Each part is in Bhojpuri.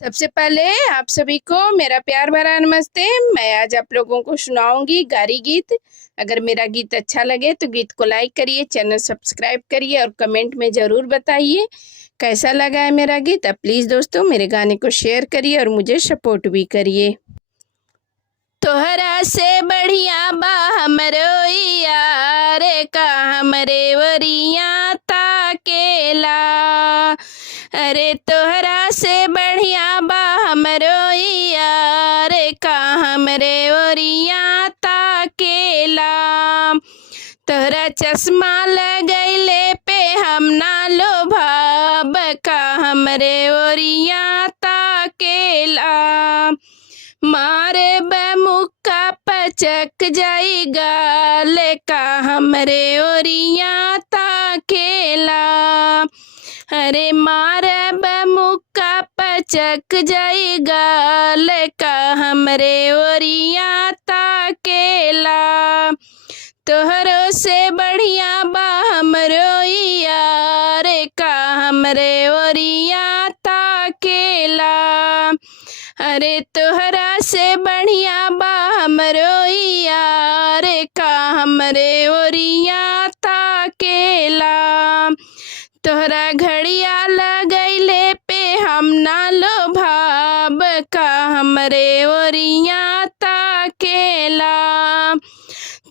सबसे पहले आप सभी को मेरा प्यार भरा नमस्ते। मैं आज आप लोगों को सुनाऊंगी गारी गीत। अगर मेरा गीत अच्छा लगे तो गीत को लाइक करिए, चैनल सब्सक्राइब करिए और कमेंट में ज़रूर बताइए कैसा लगा है मेरा गीत। अब प्लीज़ दोस्तों मेरे गाने को शेयर करिए और मुझे सपोर्ट भी करिए। तोहरा से बढ़िया बा हमरो यार का हमरे वरिया ताकेला। अरे तोहरा से बढ़िया बा हमरो यार का हमरे वरिया ताकेला। तोहरा चश्मा लगैले पे हम ना लोभाब का हमरे वरिया ताकेला। मारे मुक्का पचक जाई गाल का हमरे ओरिया ताकेला। अरे मारे मुक्का पचक जाई गाल का हमरे ओरिया ताकेला। तोहरो से बढ़िया बा हमरो यार का हमरे ओरिया ताकेला। अरे तोहरा से बढ़िया बा हमरो यार का हमरे ओरिया ताकेला। तोहरा घड़िया लगैले पे हम ना लोभाब का हमरे ओरिया ताकेला।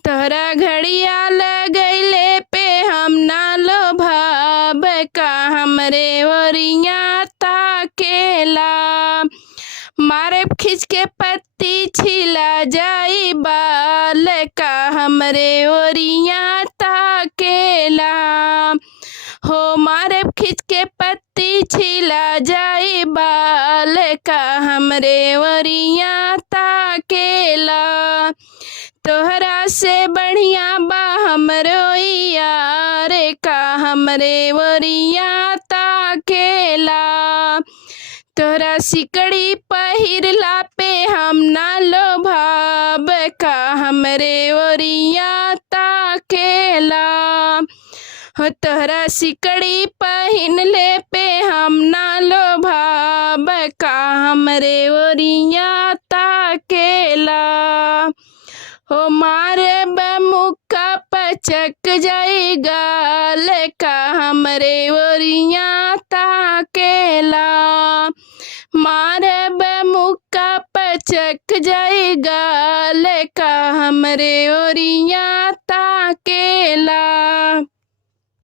तोहरा घड़िया लगैले पे हम ना लोभाब का हमरे ओरिया ताकेला। मारे खींच के पत्ती छिला जाई बाल का हमरे ओरिया ताकेला। हो मारे खींच के पत्ती छिला जाई बाल का हमरे ओरिया ताकेला। तोहरा से बढ़िया बा हमरो यार का हमरे ओरिया ताकेला। तोहरा सिकड़ी पहिरला पे हम ना लोभाब का हमरे ओरिया ताकेला। हो तोहरा सिकड़ी पहिनले पे हम ना लोभाब का हमरे ओरिया ताकेला। हो मारे मुक्का पचक जाई गाल का हमरे ओरिया ताकेला। मारे मुक्का पचक जाई गाल का हमरे ओरिया